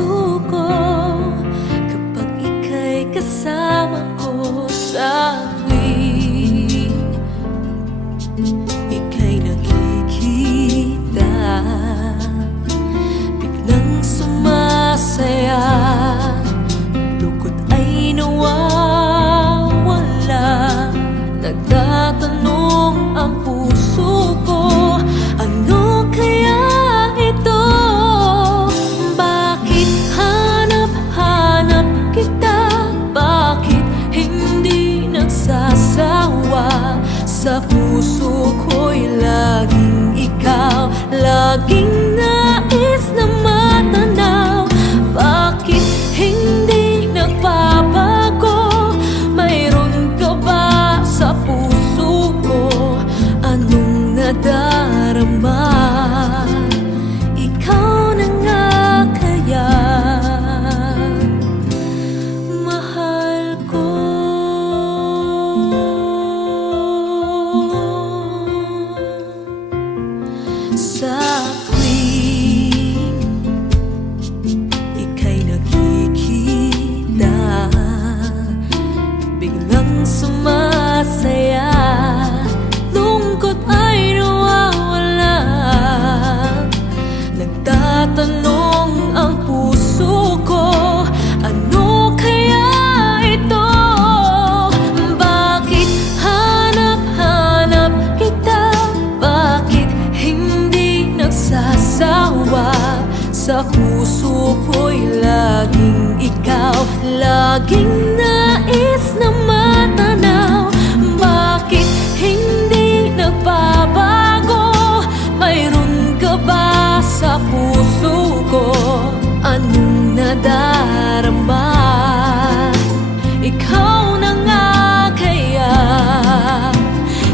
puso ko kapag ika'y kasama ko sa tuwing ika'y nakikita. Biglang sumasaya, lungkot ay nawawala. Nagtatanong ang puso ko, ano kaya ito? Bakit hanap-hanap kita? Bakit hindi nagsasawa? Sa puso ko'y laging ikaw, laging nais na matanaw. Bakit hindi nagbabago? Mayroon ka ba sa puso ko? Anong nadarama? Ikaw na nga kaya mahal ko. Sa tuwing ika'y nakikita, biglang sumasaya, lungkot ay nawawala. Nagtatanong ang puso ko, ano kaya ito? Bakit hanap-hanap kita? Bakit hindi nagsasawa? Sa puso ko'y laging ikaw, laging nais na matanaw. Bakit hindi nagbabago? Mayroon ka ba sa puso ko? Anong nadarama? Ikaw na nga kaya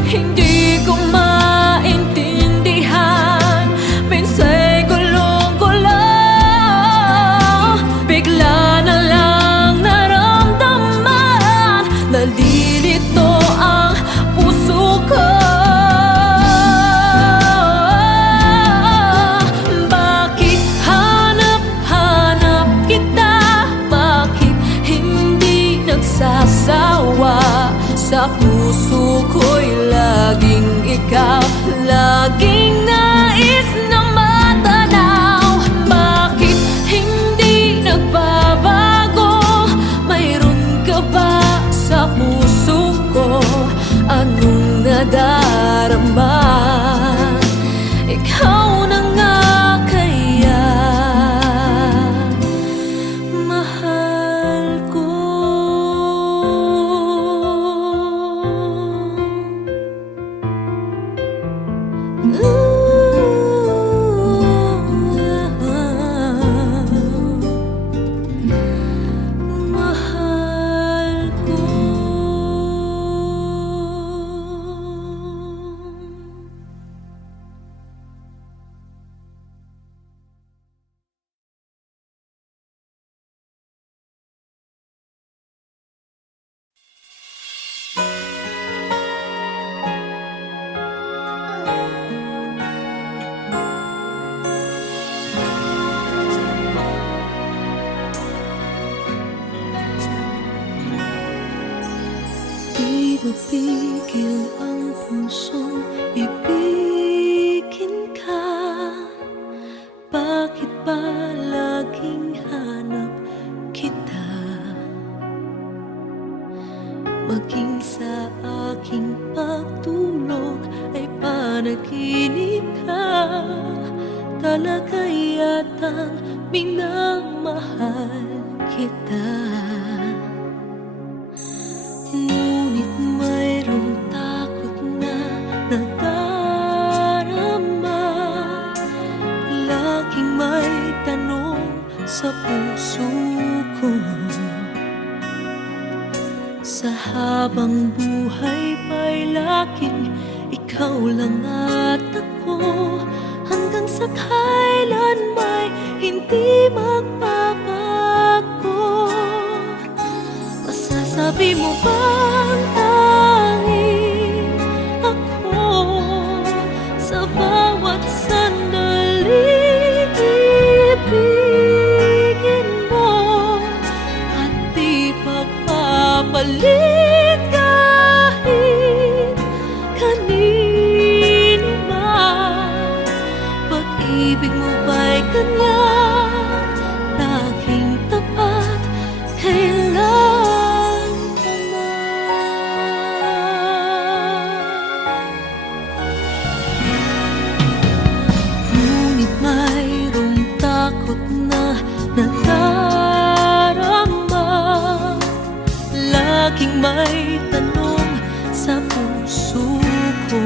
hindi ko maintindihan. Minsa'y gulong-gulo, bigla na lang naramdaman. Nalilito ang puso ko. Bakit hanap-hanap kita? Bakit hindi nagsasawa? Sa puso ko'y laging ikaw, laging nais na matanaw. Bakit hindi nagbabago? Mayroon ka ba sa puso ko? Anong nadarama? Ikaw na nga kaya mahal ko. Mahal ko. Di mapigil ang pusong ibigin ka. Bakit ba laging hanap kita? Maging sa aking pagtulog ay panaginip ka. Talaga yatang minamahal kita. Ngunit mayroong takot na nadarama. Laging may tanong sa puso ko. Sa habang buhay pa'y laging ikaw lang at ako. Hanggang sa kailan may hindi magbabago. Masasabi mo bang tanging ako sa bawat sandaling ibigin ganyan, laging tapat, kailan pa man. Ngunit mayroong takot na nadarama, laging may tanong sa puso ko.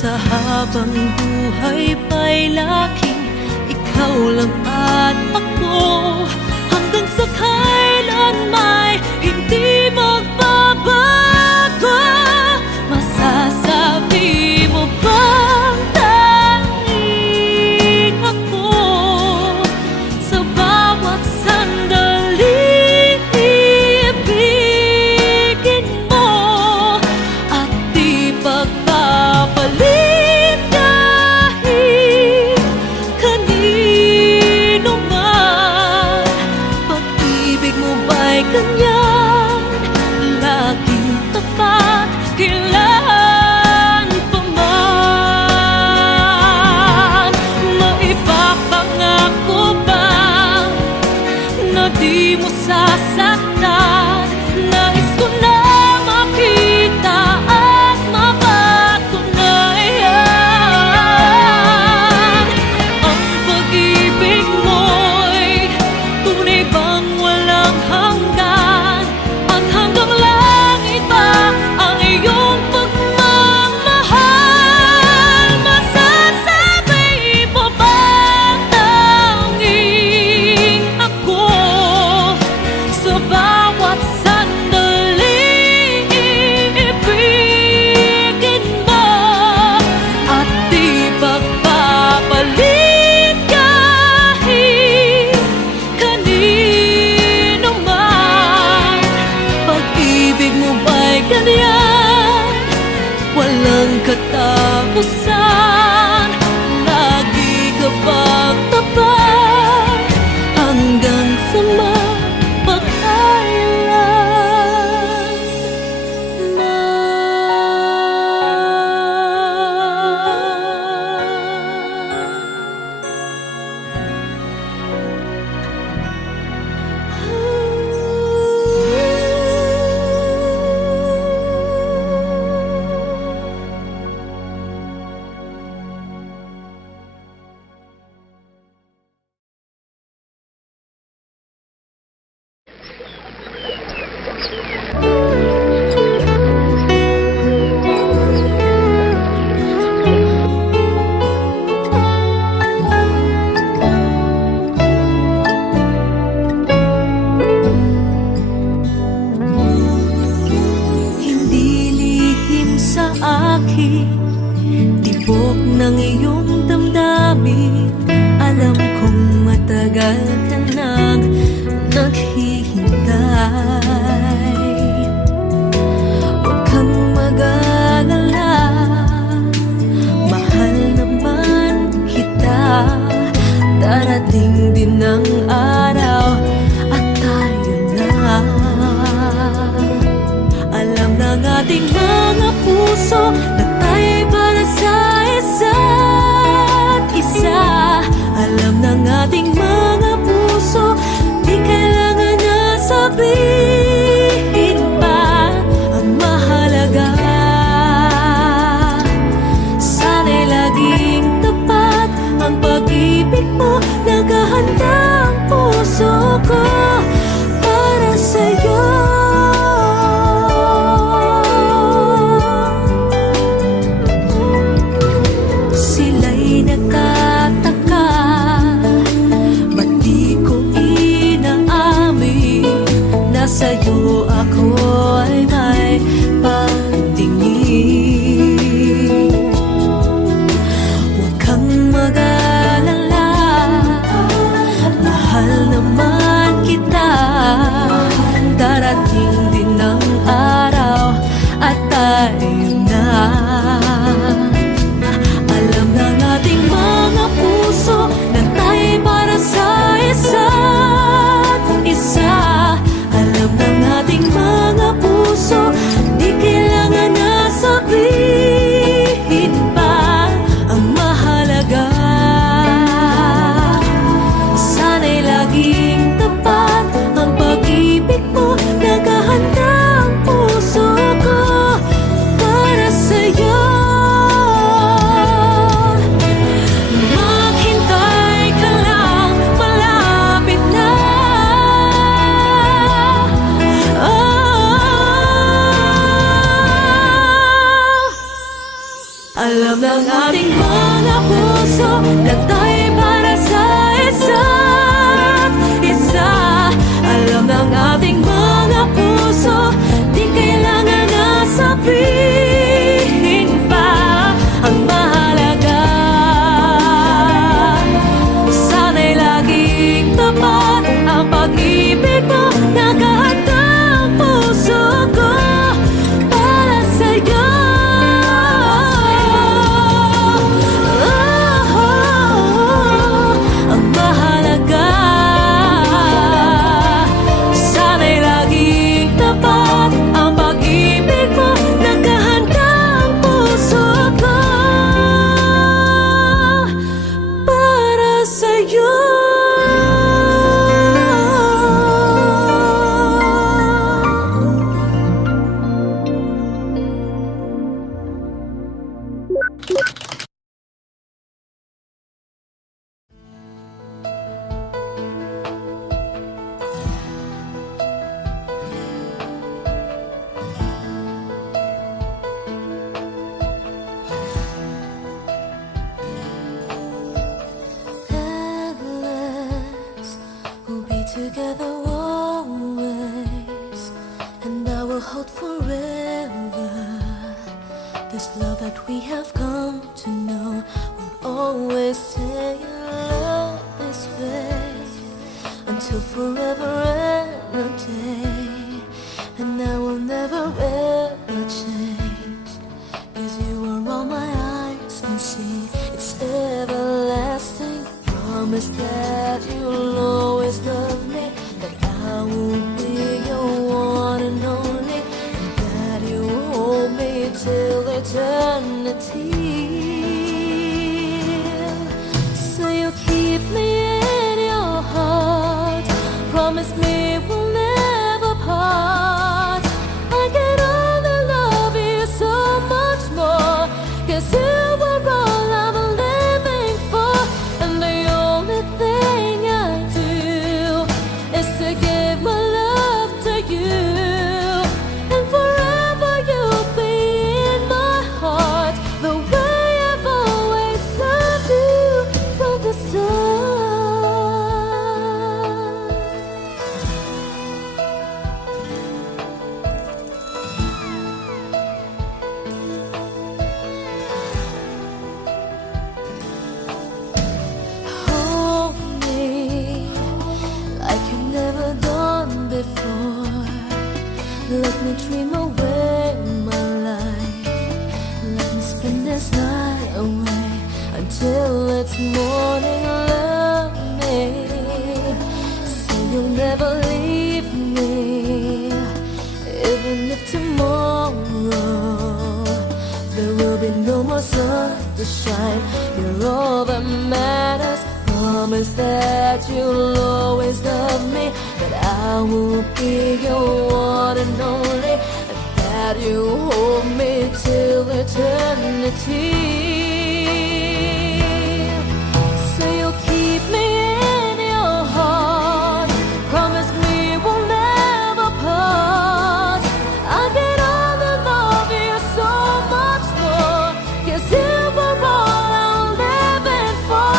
Sa habang buhay pa'y laging ikaw lang at ako, hanggang sa kailan may hindi magbabago. Masasabi mo bang tanging ako sa bawat sandali ibigin mo at di pagpapalit kahit kanino man? Pag-ibig mo ba'y ganyan, laging tapat, kailan pa man? Maipapangako ba na di mo sasaktan? Nais ko na makita at mapatunayan ang pag-ibig mo'y tunay bang walang hanggan, at hanggang langit ba ang iyong pagmamahal? Masasabi mo bang tanging ako sa bawat sandali ibigin mo at di pagpapalit kahit kanino man? Pag-ibig mo ba'y ganyan, walang katapusan? Lagi ka bang tapat hanggang sa mapagkailan hindi lihim sa akin, tibok ng iyong damdamin. Alam kong matagal ka nang naghihintay. Huwag kang mag-alala, mahal naman kita. Darating din ang araw at tayo na. Alam ng ating mga puso na tayo'y para sa isa't isa. Alam ng ating mga puso, di kailangan na sabihin pa. Ang mahalaga, sana'y laging tapat ang pag-ibig mo, naghahandang together always, and I will hold forever. This love that we have come to know will always stay in love this way until forever and a day. And I will never ever change, 'cause you are all my eyes can see. It's everlasting. Promise that you'll always love me, that I will be your one and only, and that you hold me till eternity. So you keep me in your heart. Promise me we'll never part. I can only love you so much more, 'cause you are all I'm living for. And the only thing I do is to give my love to you. And forever you'll be in my heart, the way I've always loved you from the start. Hold me like you've never done before. Let me dream away my life. Let me spend this night away until it's morning. Love me so you'll never leave me, even if tomorrow there will be no more sun to shine. You're all that matters. Promise that you'll always love me, that I will be your one and only, and that you hold me till eternity. So you'll keep me in your heart. Promise me we'll never part. I can only love you so much more, 'cause you were all I'm living for.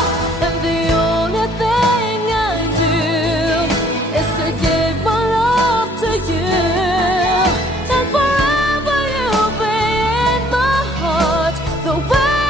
And the only thing I do is to give my love to you. And forever you'll be in my heart, the way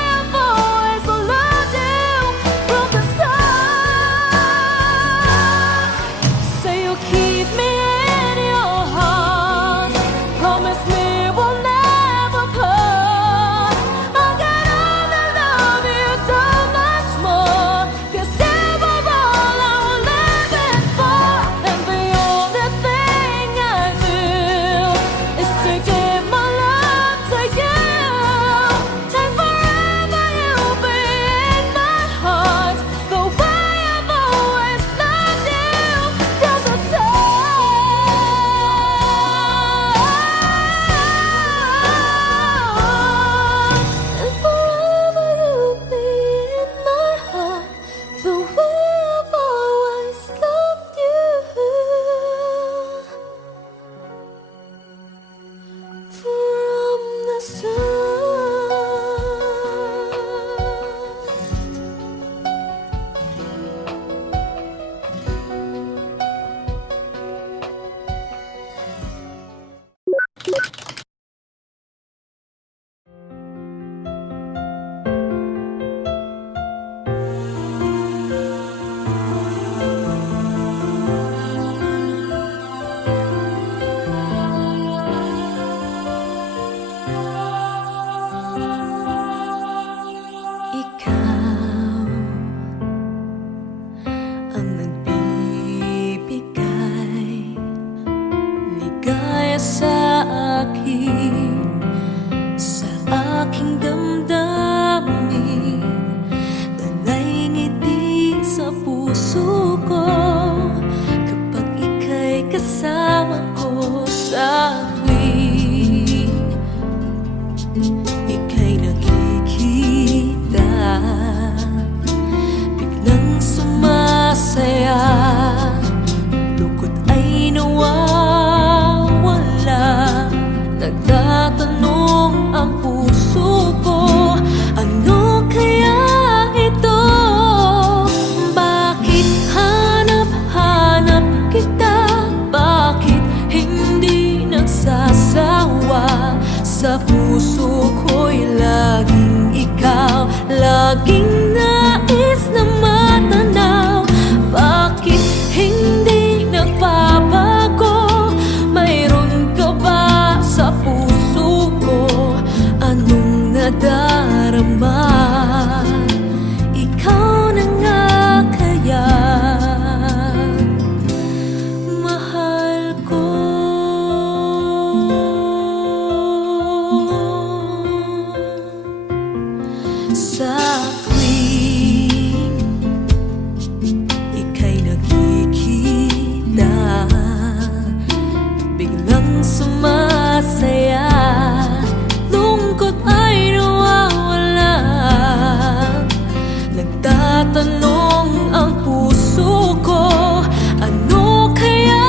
nagtatanong ang puso ko, ano kaya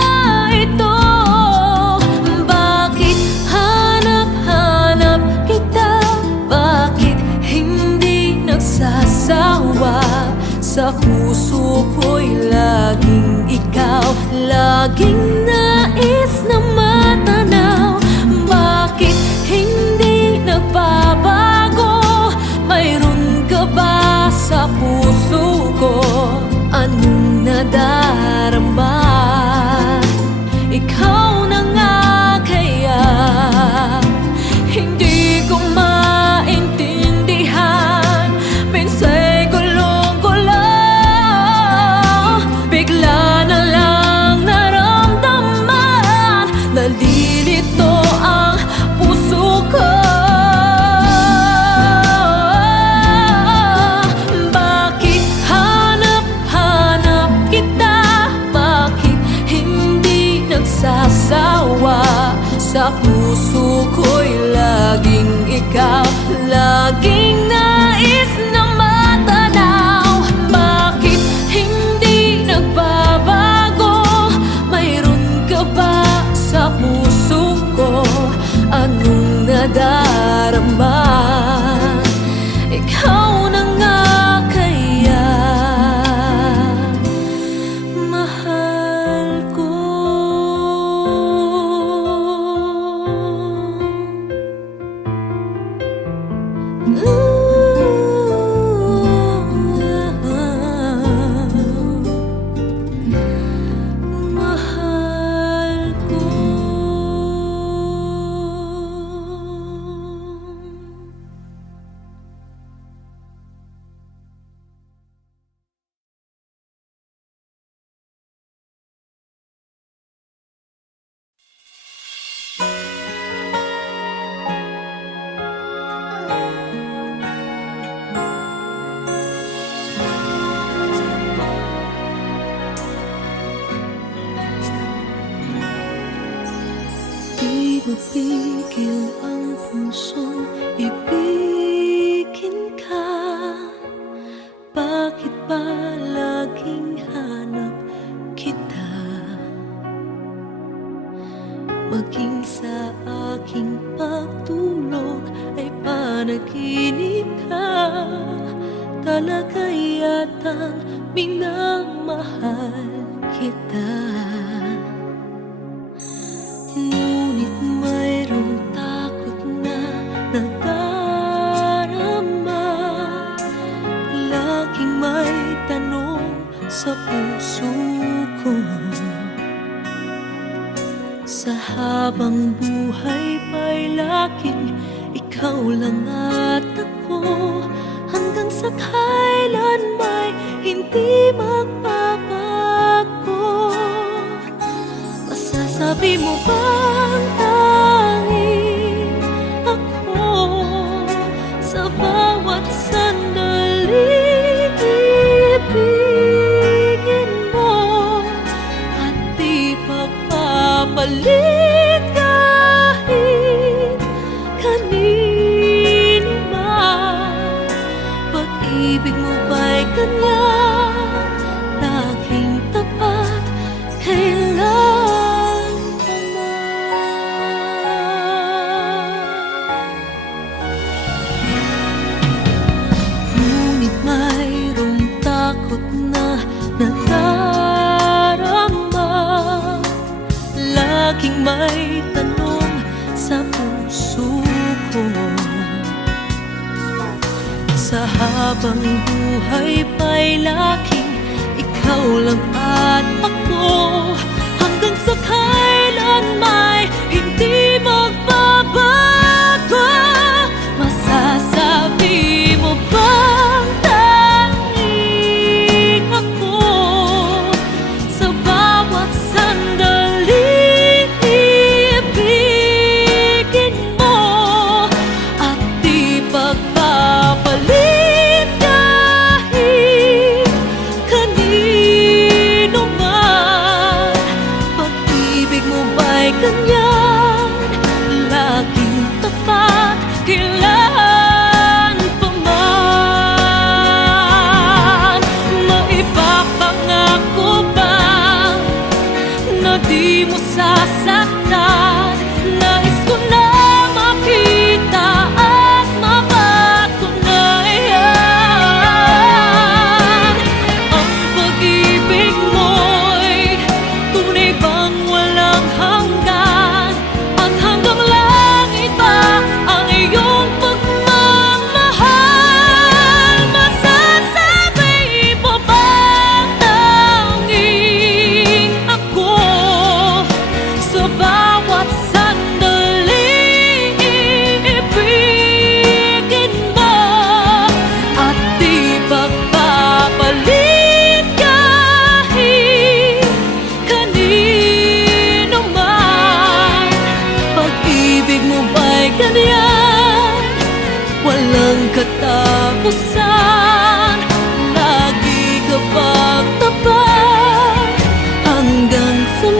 ito? Bakit hanap-hanap kita? Bakit hindi nagsasawa? Sa puso ko'y laging ikaw, laging nais na matanaw. Bakit hindi nagbabago? Mayroon ka ba sa puso ko? Anong nadarama? Ikaw na nga kaya? Hindi ko maintindihan. Minsa'y gulong-gulo, bigla na lang naramdaman. Nalilito ang puso ko. Bakit hanap-hanap kita? Bakit hindi nagsasawa? Sa puso ko'y laging ikaw, laging nais na matanaw. Bakit hindi nagbabago? Mayroon ka ba sa puso ko? Anong nadarama? Ikaw na nga kaya, mahal ko. Mahal ko. Di mapigil ang pusong ibigin ka. Bakit ba laging hanap kita? Maging sa aking pagtulog ay panaginip ka. Talaga yatang minamahal kita. Ngunit mayroong takot na nadarama. Laging may tanong sa puso ko. Sa habang buhay pa'y laging ikaw lang at ako. Hanggang sa kailan may hindi magbabago. Masasabi mo bang tanging ako sa bawat sandali ibigin mo at di pagpapalit kahit kanino man? Pag-ibig mo ba'y ganyan, laging tapat kailan pa man? Ngunit mayroong takot na nadarama. Laging may tanong sa puso ko. Sa habang buhay pa'y laging ikaw lang at ako. Hanggang sa kailan may hindi magbabago. Masasabi mo bang tanging ako sa bawat sandali ibigin mo at di pagpapalit kahit kanino man? Pag-ibig mo ba'y mo sasaktan. Nais ko na makita at mapatunayan ang pag-ibig mo'y tunay bang walang hanggan, at hanggang langit ba ang iyong pagmamahal? Masasabi mo bang tanging ako sa bawat sandaling iibigin mo, at di pagpapalit kahit kanino man? Pag-ibig mo ba'y ganyan, walang katapusan? Lagi ka bang tapat hanggang sa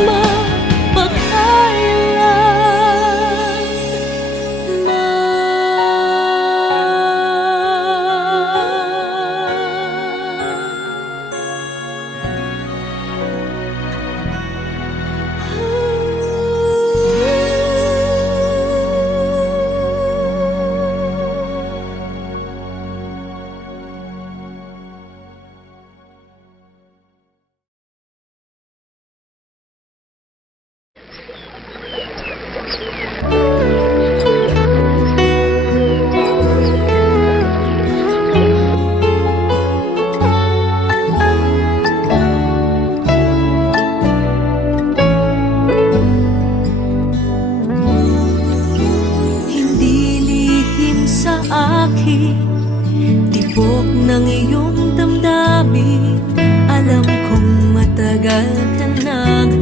tibok ng iyong damdamin? Alam kong matagal ka nang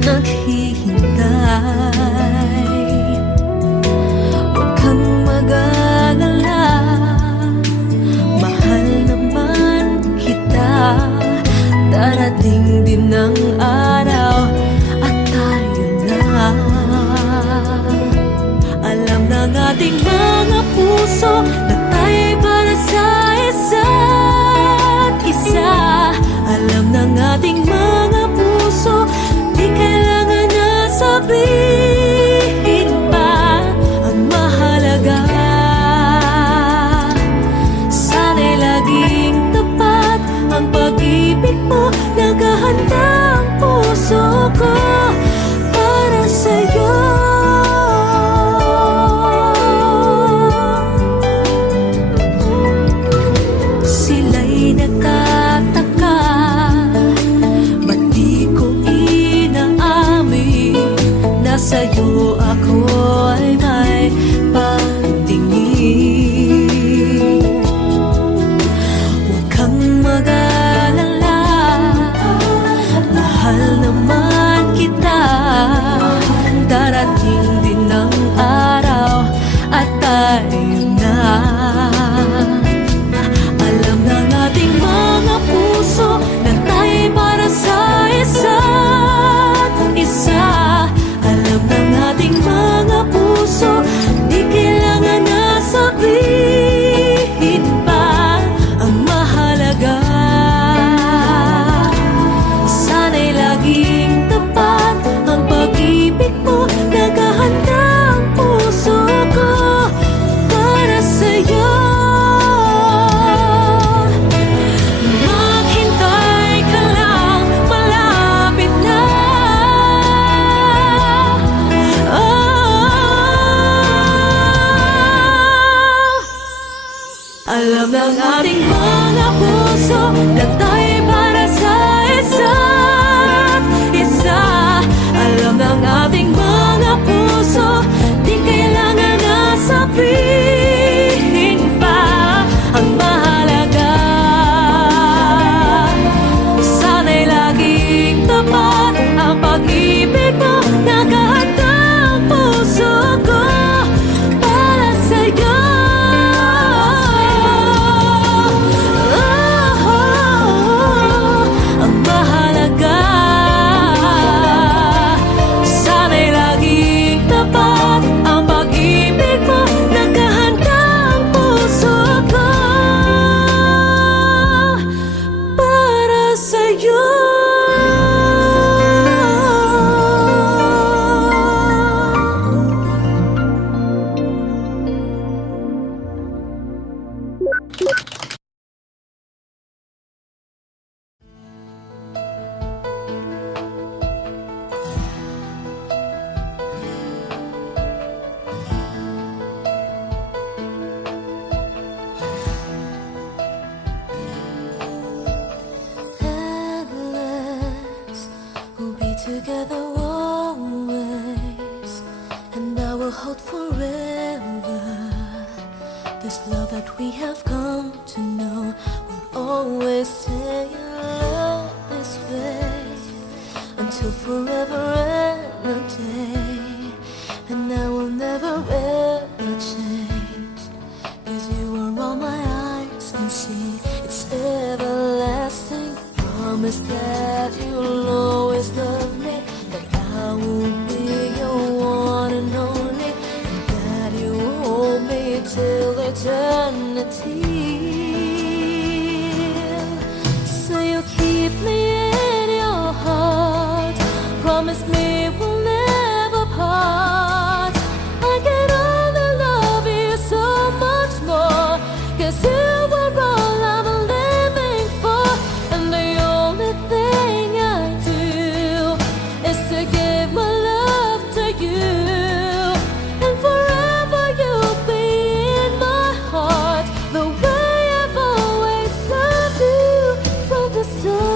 naghihintay. Huwag kang mag-alala, mahal naman kita. Darating din ang araw at tayo na. Alam ng ating mga puso na tayo'y para sa isa't isa. Alam ng ating mga puso, di kailangan na sabihin pa. Ang mahalaga, sana'y laging tapat ang pag-ibig mo. Naghahanda ang puso ko para sa'yo. Sa'yo ako ay may pagtingin. Huwag kang mag-alala, mahal naman kita. Darating din ang araw at tayo na. Alam ng ating mga puso na tayo'y para sa isa't isa. Alam ng ating mga puso, di kailangan na sabihin pa. Ang mahalaga, sana'y laging tapat ang pag-ibig mo. Naghahanda ang puso ko para sa'yo. Maghintay ka lang, malapit na. Alam ng ating mga puso we have come to know, we'll always stay in love this way until forever and a day. And I will never ever change, 'cause you are all my eyes can see. It's everlasting. Promise that you'll always love me, that I will be your one and only, and that you will hold me till eternity. So you keep me in your heart. Promise me we'll never part. I can only love you so much more, 'cause you are all I'm living for. And the only thing I do is to give my love to you. And forever you'll be in my heart, the way I've always loved you from the start.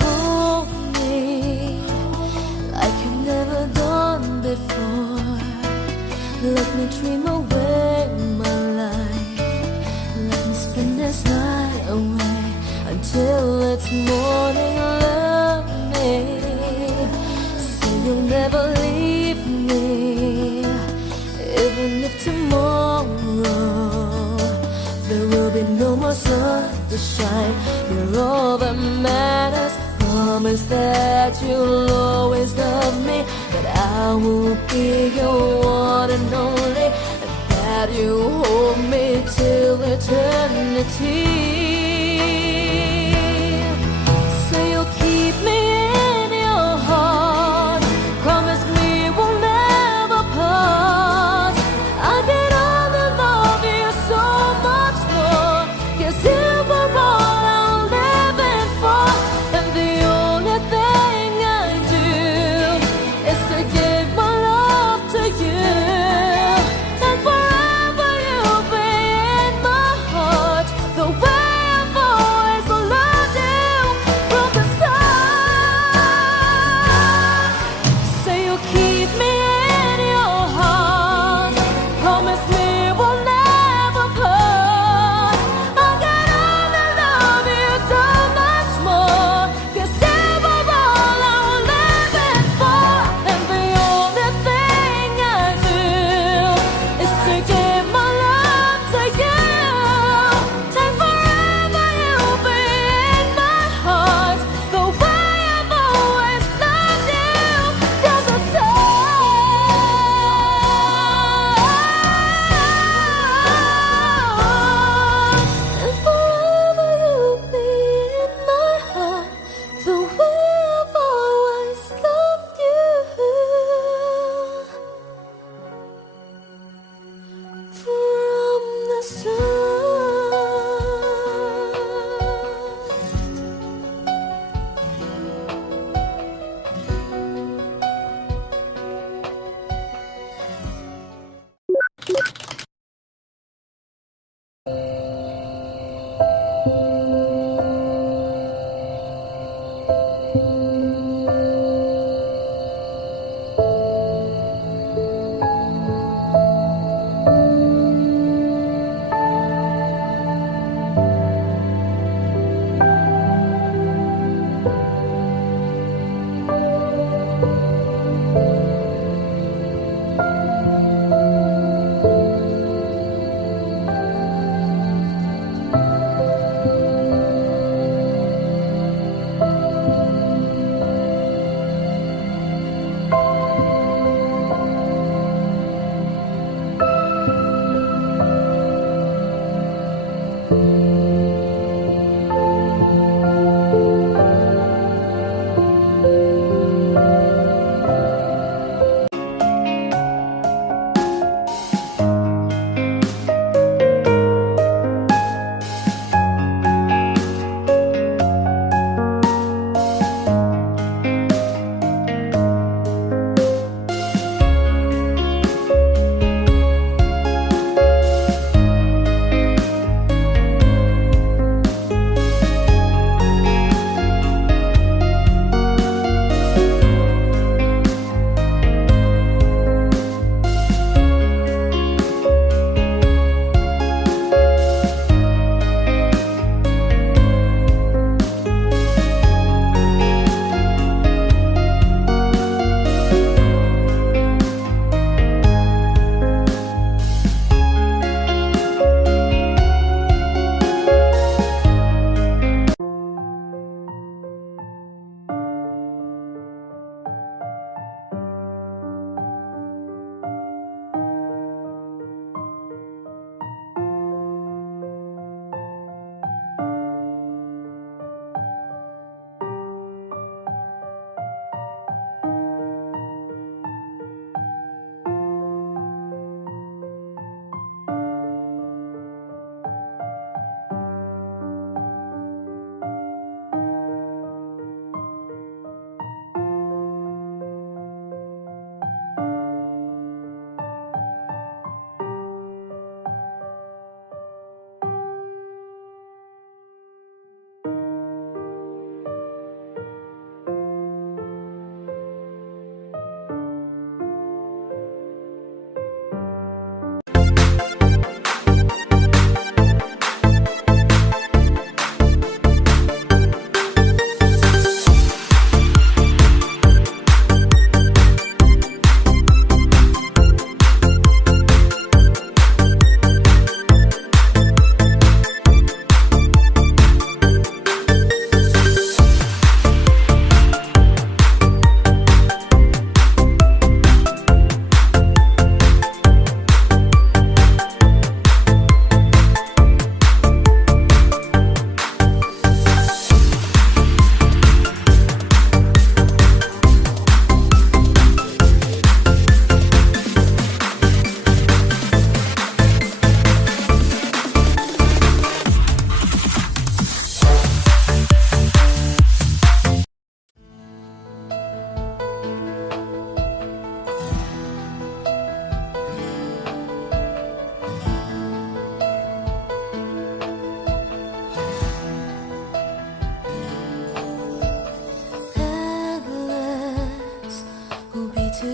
Hold me like you've never done before. Let me dream away my life. Let me spend this night away until it's morning. Love me, say you'll never leave me, even if tomorrow there will be no more sun to shine. You're all that matters. Promise that you'll always love me, that I will be your one and only, and that you hold me till eternity. So you'll keep me in your heart. Promise me we'll never part. I can only love you so much more, 'cause you are all I'm living for. And the only thing I do is to give my love to you. And forever you'll be in my heart, the way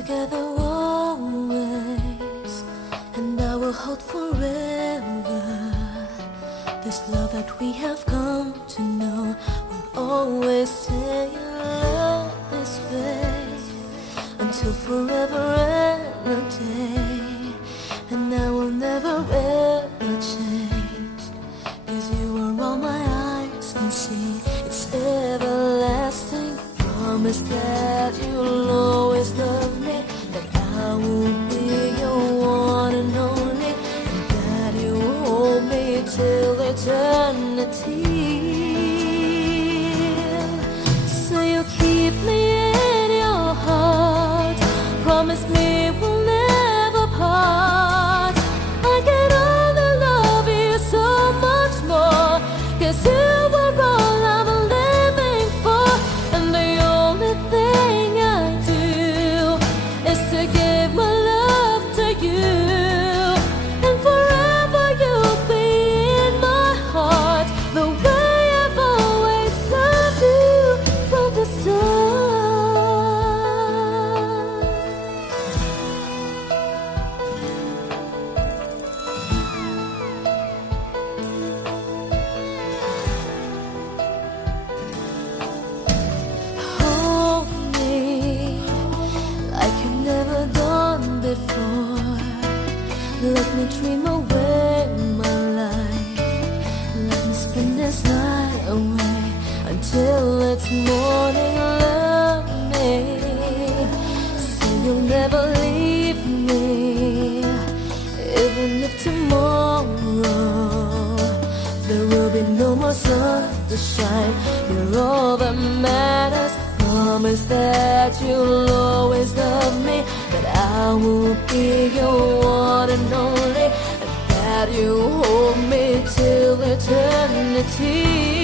together always, and I will hold forever. This love that we have come to know will always stay in love this way until forever and a day. And I will never ever change, 'cause you are all my eyes can see. It's everlasting. Promise that you'll always love me, that I will be your one and only, and that you hold me till eternity. So you keep me in your heart. Promise me we'll never part. I can only love you so much more, 'cause you are all I'm living for. And the only thing I do is to give my love to you. And forever you'll be in my heart, the way I've always loved you from the start. Hold me like you've never done before. Let me dream away my life. Let me spend this night away until it's morning. Love me, so you'll never leave me, even if tomorrow there will be no more sun to shine. You're all that matters. Promise that you'll always love me, that I will be your one and only, and that you hold me till eternity.